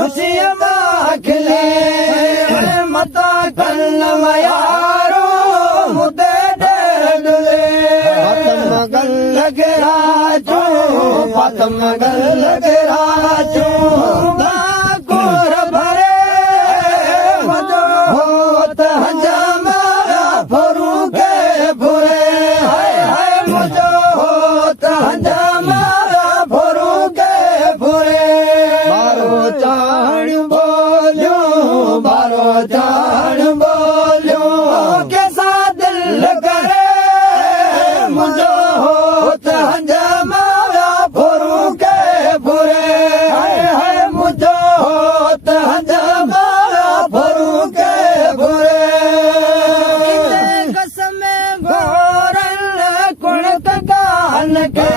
खुशियां दाखिले मता कल मयारो मुदे डेडले पतम गल गिराजो पतम गल गिराजो कोर भरे मजो होत हजामा फरू के फुरे हाय हाय मजो होत हजामा फरू के फुरे बारो चाण बोलियो बारो चाण बोलियो कैसा दिल करे मुझो होत हजामा फरू के फुरे हाय हाय मुझो होत हजामा फरू के फुरे कसम घोरन कुणक गान के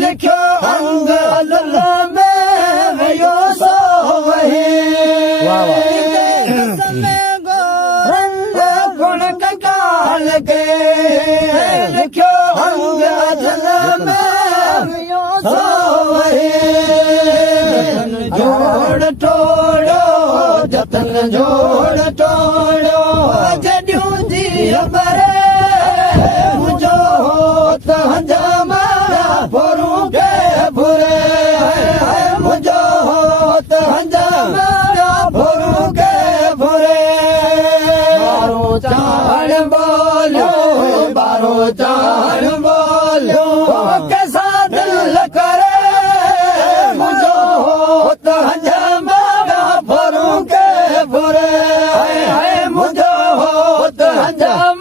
लिखो अंग में वयो सो वही कसम घोरन कुणक गान के लिखो अंग में वयो सो वही जोड़ टोड़ो जतन जोड़ टोड़ो जॾियूं जी बरे मुझो होत हजामा फरू के फुरे हाय मुझो होत हजामा फरू के फुरे बारो चाण बोलियो बारो चाण बोलियो कैसा दिल करे मुझो होत हजामा फरू के फुरे हाय हाय मुझो होत हजामा